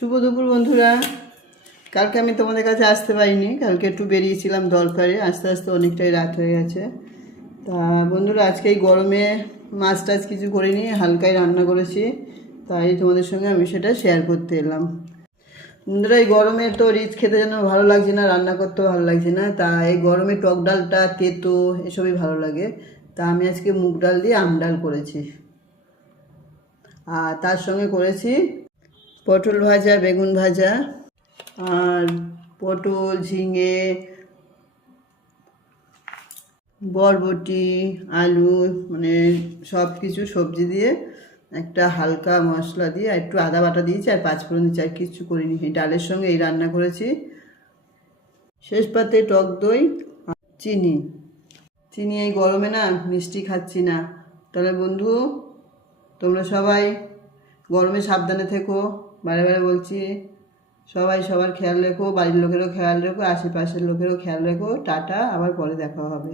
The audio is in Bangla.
শুভ দুপুর বন্ধুরা। কালকে আমি তোমাদের কাছে আসতে পারিনি, কালকে একটু বেরিয়েছিলাম দরকারে, আস্তে আস্তে অনেকটাই রাত হয়ে গেছে। তা বন্ধুরা, আজকে এই গরমে মাছ টাছ কিছু করিনি, হালকাই রান্না করেছি, তাই তোমাদের সঙ্গে আমি সেটা শেয়ার করতে এলাম। বন্ধুরা, এই গরমে তো রিচ খেতে যেন ভালো লাগছে না, রান্না করতেও ভালো লাগছে না, তা এই গরমে টক ডালটা, তেতো এসবই ভালো লাগে। তা আমি আজকে মুগ ডাল দিয়ে আম ডাল করেছি, আর তার সঙ্গে করেছি পটল ভাজা, বেগুন ভাজা, আর পটল, ঝিঙে, বরবটি, আলু, মানে সব কিছু সবজি দিয়ে একটা হালকা মশলা দিয়ে আর একটু আদা বাটা দিয়েছি, আর পাঁচফোড়ন দিয়েছি, আর কিছু করিনি। এই ডালের সঙ্গে এই রান্না করেছি। শেষ পাতে টক দই, চিনি। চিনি এই গরমে না মিষ্টি খাচ্ছি না। তাহলে বন্ধু, তোমরা সবাই গরমে সাবধানে থেকো, বারে বারে বলছি। সবাই সবার খেয়াল রেখো, বাড়ির লোকেরও খেয়াল রেখো, আশেপাশের লোকেরও খেয়াল রেখো। টাটা, আবার পরে দেখা হবে।